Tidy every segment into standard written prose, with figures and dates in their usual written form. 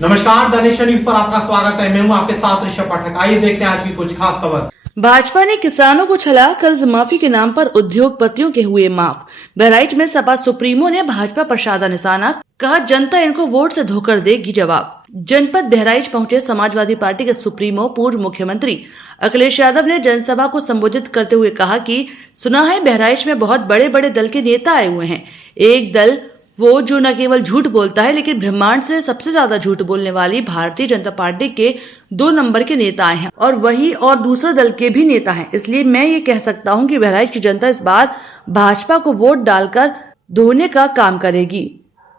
नमस्कार, the nation news पर आपका स्वागत है। मैं हूं आपके साथ ऋषभ पाठक। आइए देखते हैं आज की कुछ खास खबर। भाजपा ने किसानों को छला कर्ज माफी के नाम पर उद्योगपतियों के हुए माफ। बहराइच में सपा सुप्रीमो ने भाजपा पर साधा निशाना, कहा जनता इनको वोट से धोकर देगी जवाब। जनपद बहराइच पहुंचे समाजवादी पार्टी के सुप्रीमो पूर्व मुख्यमंत्री अखिलेश यादव ने जनसभा को संबोधित करते हुए कहा कि सुना है बहराइच में बहुत बड़े बड़े दल के नेता आए हुए हैं। एक दल वो जो न केवल झूठ बोलता है लेकिन ब्रह्मांड से सबसे ज्यादा झूठ बोलने वाली भारतीय जनता पार्टी के 2 नंबर के नेता आए हैं और वही और दूसरे दल के भी नेता हैं। इसलिए मैं ये कह सकता हूं कि बहराइच की जनता इस बार भाजपा को वोट डालकर धोने का काम करेगी।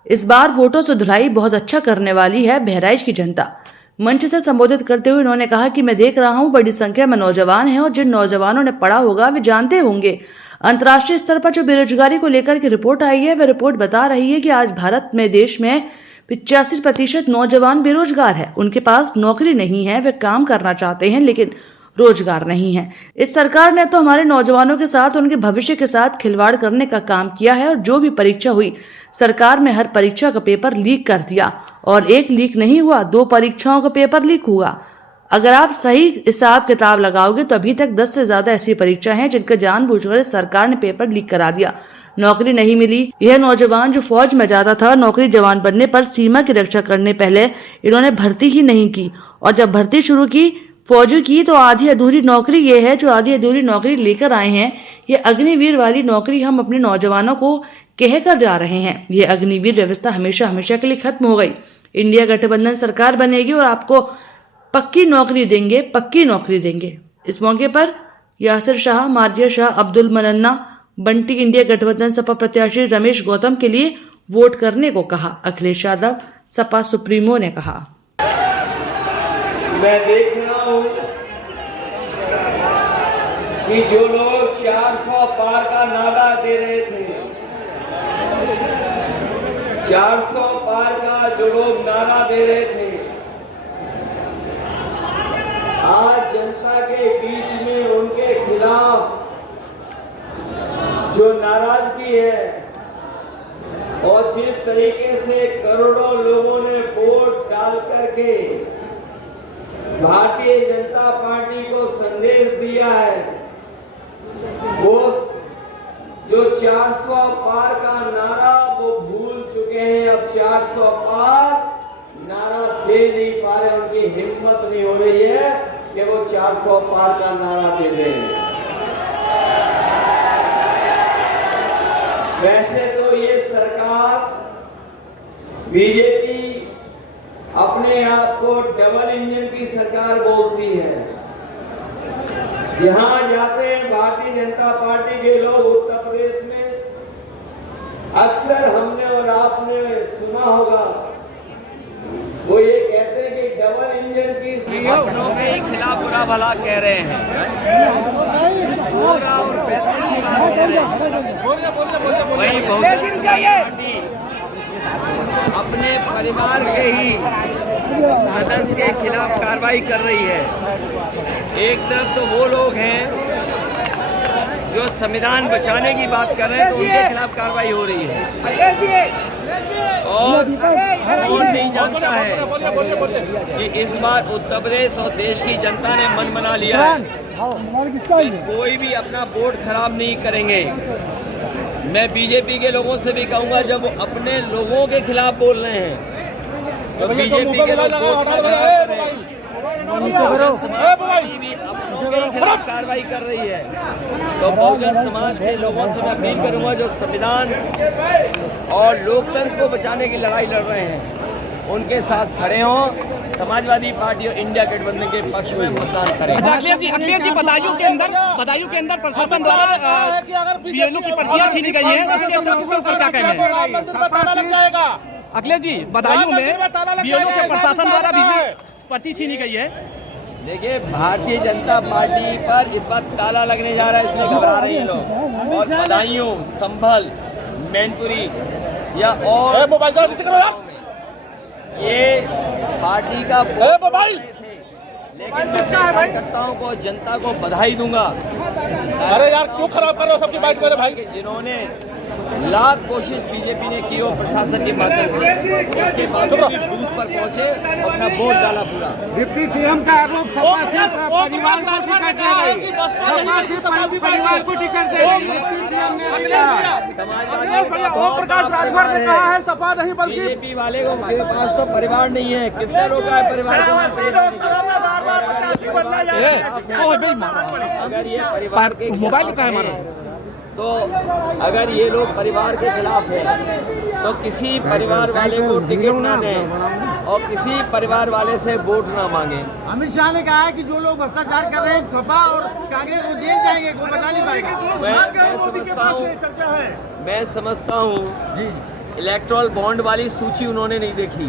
इस बार वोटों से धुलाई बहुत अच्छा करने वाली है बहराइच की जनता। मंच से संबोधित करते हुए उन्होंने कहा कि मैं देख रहा हूं बड़ी संख्या में नौजवान हैं और जिन नौजवानों ने पढ़ा होगा वे जानते होंगे अंतर्राष्ट्रीय स्तर पर जो बेरोजगारी को लेकर की रिपोर्ट आई है, वह रिपोर्ट बता रही है कि आज भारत में देश में 85% नौजवान बेरोजगार है। उनके पास नौकरी नहीं है, वे काम करना चाहते हैं लेकिन रोजगार नहीं है। इस सरकार ने तो हमारे नौजवानों के साथ उनके भविष्य के साथ खिलवाड़ करने का काम किया है और जो भी परीक्षा हुई सरकार में हर परीक्षा का पेपर लीक कर दिया और एक लीक नहीं हुआ, 2 परीक्षाओं का पेपर लीक हुआ। अगर आप सही हिसाब किताब लगाओगे तो अभी तक 10 से ज्यादा ऐसी परीक्षा हैं जिनका जानबूझकर सरकार ने पेपर लीक करा दिया। नौकरी नहीं मिली। यह नौजवान जो फौज में जाता था, नौकरी जवान बनने पर सीमा की रक्षा करने पहले इन्होंने भर्ती ही नहीं की और जब भर्ती शुरू की फौजी की तो आधी अधूरी नौकरी ये है जो आधी अधूरी नौकरी लेकर आए हैं। ये अग्निवीर वाली नौकरी हम अपने नौजवानों को कह कर जा रहे हैं। ये अग्निवीर व्यवस्था हमेशा हमेशा के लिए खत्म हो गई। इंडिया गठबंधन सरकार बनेगी और आपको पक्की नौकरी देंगे। इस मौके पर यासिर शाह, मार्जिया शाह, अब्दुल मनन्ना, बंटी इंडिया गठबंधन सपा प्रत्याशी रमेश गौतम के लिए वोट करने को कहा। अखिलेश यादव सपा सुप्रीमो ने कहा, मैं देख रहा हूं कि जो लोग 400 पार का नारा दे रहे थे, 400 पार का जो लोग नारा दे रहे थे, आज जनता के बीच में उनके खिलाफ जो नाराजगी है और जिस तरीके से करोड़ों लोगों ने वोट डाल करके भारतीय जनता पार्टी को संदेश दिया है, वो जो 400 पार का नारा वो भूल चुके हैं। अब 400 पार नारा दे नहीं पा रहे, उनकी हिम्मत नहीं हो रही है कि वो 400 पार का नारा दे दें। वैसे तो ये सरकार बीजेपी अपने आप को डबल इंजन की सरकार बोलती है। जहां जाते हैं भारतीय जनता पार्टी के लोग उत्तर प्रदेश में, अक्सर हमने और आपने सुना होगा, वो ये कहते हैं कि डबल इंजन की अपनों के खिलाफ बुरा भला कह रहे हैं, पूरा और पैसे की बात कह रहे हैं। वही बहुजन पार्टी अपने परिवार के ही सदस्य के खिलाफ कार्रवाई कर रही है। एक तरफ तो वो लोग हैं जो संविधान बचाने की बात कर रहे हैं, तो उनके खिलाफ कार्रवाई हो रही है। और कौन नहीं जानता है कि इस बार उत्तर प्रदेश और देश की जनता ने मन बना लिया है कि कोई भी अपना वोट खराब नहीं करेंगे। मैं बीजेपी के लोगों से भी कहूंगा, जब वो अपने लोगों के खिलाफ बोल रहे हैं तो बीजेपी के लोग वोट खराब करें। समाजवादी भी अपनों के खिलाफ कार्रवाई कर रही है, तो बहुजन समाज के लोगों से मैं अपील करूंगा जो संविधान और लोकतंत्र को बचाने की लड़ाई लड़ रहे हैं, उनके साथ खड़े हों, समाजवादी पार्टी और इंडिया गठबंधन के पक्ष में मतदान करें। अखिलेश जी, बदायूं के अंदर प्रशासन द्वारा बीएलओ की पर्चियां छीनी गई हैं, उसके ऊपर क्या कहना है? अखिलेश जी, बदायूं में बीएलओ से प्रशासन द्वारा भी पर्ची छीनी गई है। देखिए, भारतीय जनता पार्टी पर इस बार ताला लगने जा रहा है, इसलिए घबरा रहे हैं लोग। और बदायूं, संभल, मैनपुरी या और ये पार्टी का मोबाइल थे, लेकिन मैं कार्यकर्ताओं को, जनता को बधाई दूंगा। अरे यार, क्यों खराब कर रहे हो सबकी बाइक मेरे भाई? जिन्होंने लाख कोशिश बीजेपी ने की और प्रशासन के माध्यम से, उसके बाद भी बूथ पर पहुंचे और अपना वोट डाला पूरा। डिप्टी सीएम का आरोप परिवार को टिकट दे बीजेपी वाले को मेरे पास तो परिवार नहीं है, किसने रोका है परिवार को? अगर ये परिवार के मोबाइल का है तो अगर ये लोग परिवार के खिलाफ है तो किसी परिवार वाले को टिकट ना दें और किसी परिवार वाले से वोट ना मांगे। अमित शाह ने कहा है कि जो लोग भ्रष्टाचार कर रहे हैं सपा और कांग्रेस को जेल जाएंगे, वो बचा नहीं पाएगा। मैं समझता हूँ इलेक्टोरल बॉन्ड वाली सूची उन्होंने नहीं देखी।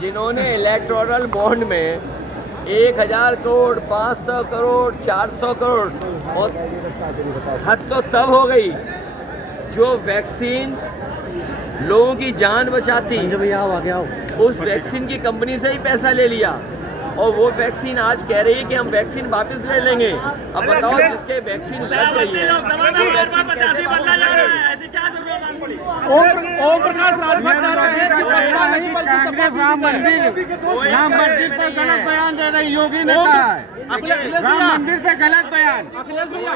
जिन्होंने इलेक्टोरल बॉन्ड में 1000 करोड़, 500 करोड़, 400 करोड़, और हद तो तब हो गई जो वैक्सीन लोगों की जान बचाती, उस वैक्सीन की कंपनी से ही पैसा ले लिया और वो वैक्सीन आज कह रही है कि हम वैक्सीन वापस ले लेंगे। अब बताओ जिसके वैक्सीन लग गई है ओम प्रकाश राजभर कह रहे हैं कि राम मंदिर पर गलत बयान दे रहे योगी ने कहा है। राम मंदिर पे गलत बयान, अखिलेश भैया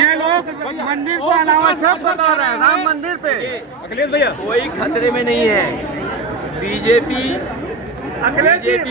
ये लोग मंदिर को अनावश्यक बता रहे हैं। राम मंदिर पे अखिलेश भैया कोई खतरे में नहीं है। बीजेपी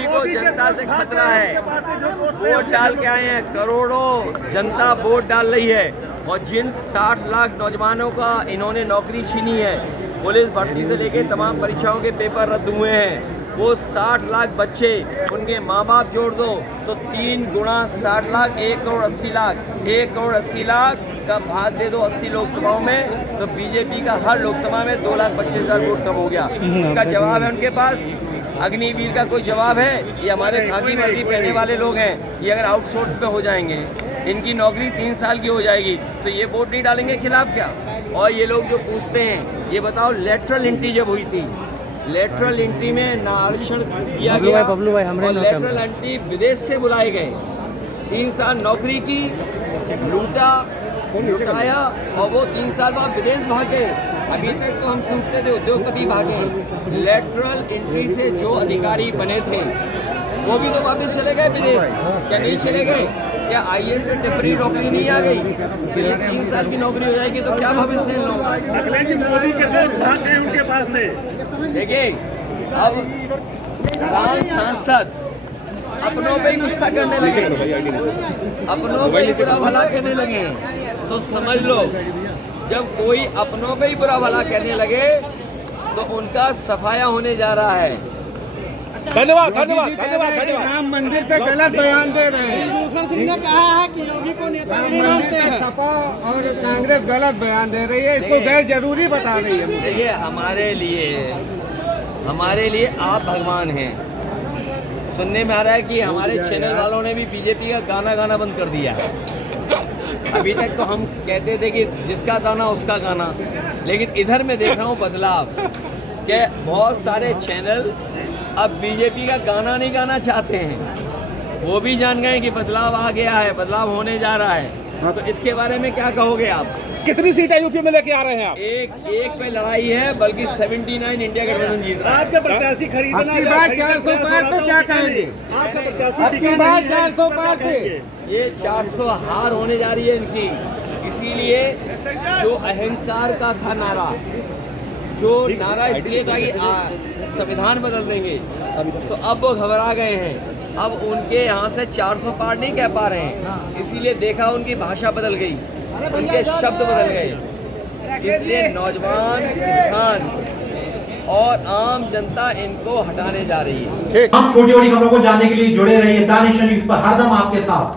को जनता से खतरा है। वोट डाल के आए हैं, करोड़ों जनता वोट डाल रही है और जिन 60 लाख नौजवानों का इन्होंने नौकरी छीनी है, पुलिस भर्ती से लेके तमाम परीक्षाओं के पेपर रद्द हुए हैं, वो 60 लाख बच्चे, उनके माँ बाप जोड़ दो तो 3 गुणा 60 लाख 1 करोड़ 80 लाख, 1 करोड़ 80 लाख का भाग दे दो 80 लोकसभाओं में, तो बीजेपी का हर लोकसभा में 2,25,000 वोट कम हो गया। इसका जवाब है उनके पास। अग्निवीर का कोई जवाब है? ये हमारे खाकी वर्दी पहनने वाले लोग हैं, ये अगर आउटसोर्स पे हो जाएंगे, इनकी नौकरी 3 साल की हो जाएगी, तो ये वोट नहीं डालेंगे खिलाफ क्या? और ये लोग जो पूछते हैं, ये बताओ लेटरल एंट्री जब हुई थी, लेटरल एंट्री में ना आरक्षण दिया गया और लेटरल एंट्री विदेश से बुलाए गए, 3 साल नौकरी की, लुटाया और वो 3 साल बाद विदेश भाग गए। अभी तक तो हम सुनते थे उद्योगपति भागे। लेटरल एंट्री से जो अधिकारी बने थे वो भी तो वापस चले गए विदेश, क्या नहीं चले गए? क्या IAS में टेम्पररी नौकरी नहीं आ गई? 3 साल की नौकरी हो जाएगी तो क्या भविष्य है लोगों? मोदी के दोस्त भाग गए उनके पास से। देखिए, अब सांसद अपनों पे ही गुस्सा करने लगे, अपनों पे ही बुरा भला कहने लगे, तो समझ लो जब कोई अपनों पे ही बुरा भला कहने लगे तो उनका सफाया होने जा रहा है। धन्यवाद धन्यवाद धन्यवाद धन्यवाद। राम मंदिर पे गलत बयान दे रहे हैं। दूसरा सिंह ने कहा है कि योगी को नेता नहीं मानते हैं। सपा और कांग्रेस गलत बयान दे रही है, इसको गैर जरूरी बता रही है। देखिए, हमारे लिए आप भगवान हैं। सुनने में आ रहा है कि हमारे चैनल वालों ने भी बीजेपी का गाना बंद कर दिया है। अभी तक तो हम कहते थे कि जिसका गाना उसका गाना, लेकिन इधर मैं देख रहा हूँ बदलाव, कि बहुत सारे चैनल अब बीजेपी का गाना नहीं गाना चाहते हैं। वो भी जान गए कि बदलाव आ गया है, बदलाव होने जा रहा है। तो इसके बारे में क्या कहोगे आप? कितनी सीटें यूपी में लेके आ रहे हैं आप? एक पे लड़ाई है, बल्कि 79 इंडिया गठबंधन जीत रहा है। आपके प्रत्याशी खरीदना है, 400 पार पे क्या कहेंगे? आपके प्रत्याशी 400 पार पे ये 400 हार होने जा रही है इनकी। इसीलिए जो अहंकार का था नारा, जो नारा इसलिए था कि संविधान बदल देंगे, तो अब वो घबरा गए हैं। अब उनके यहाँ से 400 पार नहीं कह पा रहे हैं, इसीलिए देखा उनकी भाषा बदल गई, उनके शब्द बदल गए। इसलिए नौजवान, किसान और आम जनता इनको हटाने जा रही है। हम छोटी बड़ी खबरों को जानने के लिए जुड़े रहिए दानिश न्यूज़ पर, हरदम आपके साथ।